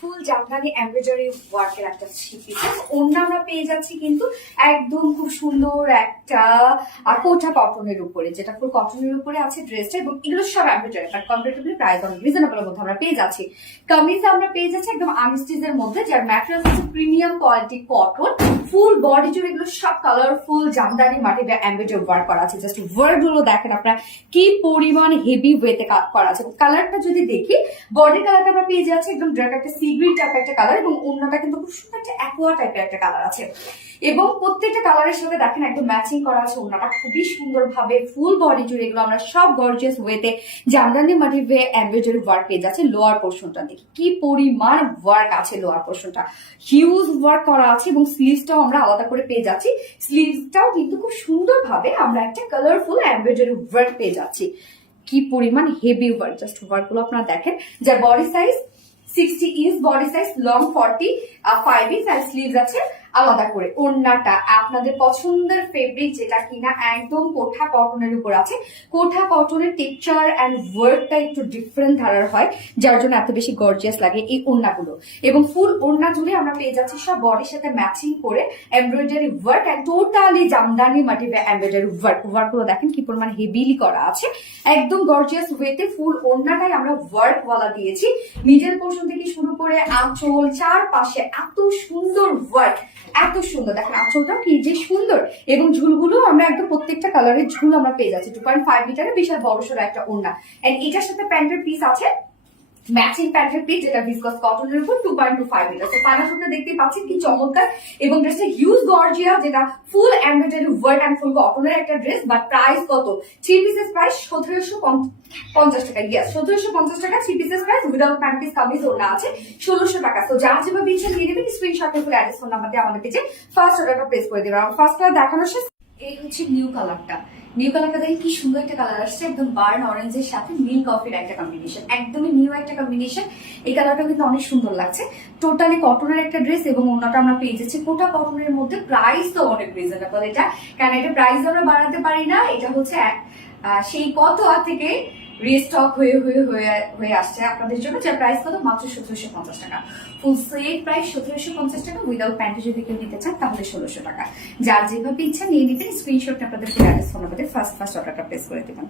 ফুল Jamdani embroidery ওয়ার্কের একটা piece অন্য আমরা পেয়ে যাচ্ছি কিন্তু একদম খুব সুন্দর একটা কোঠা কটনের উপরে, যেটা ফুল কটনের উপরে আছে ড্রেসটা, এবং এগুলো সব এমব্রয়ডারি বাট কম্পারেটিভলি প্রাইস অনেক রিজনেবলের মধ্যে আমরা পেয়ে যাচ্ছি। কামিজ আমরা পেয়ে যাচ্ছি একদম আনস্টিচের মধ্যে, যার ম্যাটেরিয়াল হচ্ছে premium quality cotton. Full body জুড়ে এগুলো সব কালারফুল জামদানি মাটিতে এমব্রয়ডারি ওয়ার্ক করা আছে। জাস্ট ওয়ার্ক গুলো দেখেন আপনারা কি পরিমাণ হেভি ওয়েতে করা আছে। কালারটা যদি দেখি, বডি কালারটা আমরা পেয়ে যাচ্ছি একদম ডার্ক একটা সি গ্রিন টাইপের একটা কালার, এবং অন্যটা কিন্তু খুব সুন্দর একটা অ্যাকোয়া টাইপের একটা কালার আছে, এবং প্রত্যেকটা কালারের সাথে দেখেন একদম ম্যাচিং করা আছে। ওনাটা খুবই সুন্দর ভাবে ফুল বডি জুড়ে এগুলো আমরা সব গর্জিয়াস ওয়েতে জামদানি মাটিতে এমব্রয়ডারি ওয়ার্ক পেয়ে যাচ্ছে। লোয়ার পোর্শনটা দেখি কি পরিমাণ ওয়ার্ক আছে, লোয়ার পোর্শনটা হিউজ ওয়ার্ক করা আছে, এবং স্লিভসটাও আমরা আলাদা করে পেয়ে যাচ্ছি। স্লিভসটাও কিন্তু খুব সুন্দর ভাবে আমরা একটা কালারফুল এমব্রয়ডারি ওয়ার্ক পেয়ে যাচ্ছি। কি পরিমাণ হেভি ওয়ার্ক, জাস্ট ওয়ার্ক গুলো আপনারা দেখেন। যার body size 60 inch body size, long 45 inch, আর স্লিভস আছে আলাদা করে। ওড়নাটা আপনাদের পছন্দের ফেব্রিক যেটা কিনা একদম কোঠা কটনের উপর আছে। কোঠা কটনের টেক্সচার এন্ড ওয়ার্কটা একটু ডিফারেন্ট ধারার হয়, যার জন্য এত বেশি গর্জিয়াস লাগে এই ওড়নাগুলো। এবং ফুল ওড়না জুড়ে আমরা পেয়ে যাচ্ছি সব বডির সাথে ম্যাচিং করে embroidery work, and totally Jamdani মাটিতে এমব্রয়ডারি ওয়ার্ক গুলো দেখেন কি পরিমাণ হেভিলি করা আছে। একদম গর্জিয়াস ওয়েতে ফুল ওড়নাটাই আমরা ওয়ার্ক ওয়ালা দিয়েছি। মিডল পোর্শন থেকে শুরু করে আঁচল, চারপাশে এত সুন্দর ওয়ার্ক, এত সুন্দর দেখেন আঁচলটাও কি যে সুন্দর, এবং ঝুলগুলো আমরা একদম প্রত্যেকটা কালারের ঝুল আমরা পেয়ে যাচ্ছি। 2.5 মিটারের বিশাল বড়সড় একটা ওড়না, এন্ড এটার সাথে প্যান্টের পিস আছে ম্যাচিং প্যান্টের পিস, যেটা ভিসকস কটনের উপর 2.25 মিটার। তো পানাসুটা দেখতে পাচ্ছেন কি চমৎকার, এবং ড্রেসটা হিউজ গর্জিয়া, যেটা full embroidery work and full কটনের একটা ড্রেস। বাট প্রাইস কত? 3 পিসেস প্রাইস 1750 টাকা। ইয়েস, 1750 টাকা 3 pieces price, without pant piece kameez ওড়না আছে 1600 টাকা। তো যার যেভাবে ইচ্ছা নিয়ে নেবেন, স্ক্রিনশট করে অ্যাড্রেস ফোন নাম্বার দিয়ে আমাদের পেজে ফার্স্ট অর্ডারটা প্লেস করে দেবেন। আমার ফার্স্ট কালার দেখানোর শেষ। এই হচ্ছে নিউ কালারটা। নিউ কালারটা দেখেন কি সুন্দর একটা কালার আসছে, একদম বার্ন অরেঞ্জের সাথে মিল্ক কফির একটা কম্বিনেশন, একদমই নিউ একটা কম্বিনেশন। এই কালারটা কিন্তু অনেক সুন্দর লাগছে। টোটালি কটনের একটা ড্রেস, এবং অন্যটা আমরা পেয়ে যাচ্ছি কোটা কটনের মধ্যে। প্রাইস তো অনেক রিজনেবল এটা, কারণ এটা প্রাইস আমরা বাড়াতে পারি না। এটা হচ্ছে সেই কত থেকে রিস্টক হয়ে আসছে আপনাদের জন্য, যার প্রাইস কত? মাত্র 1750 টাকা। ফুল সেট প্রাইস 1750 টাকা, উইদাউট প্যান্টে যদি কেউ নিতে চান তাহলে 1600 টাকা। যার যেভাবে ইচ্ছা নিয়ে নিতেন, স্ক্রিনশট আপনাদের অ্যাড্রেস ফোন নাম্বারে ফার্স্ট অর্ডারটা প্লেস করে দেবেন।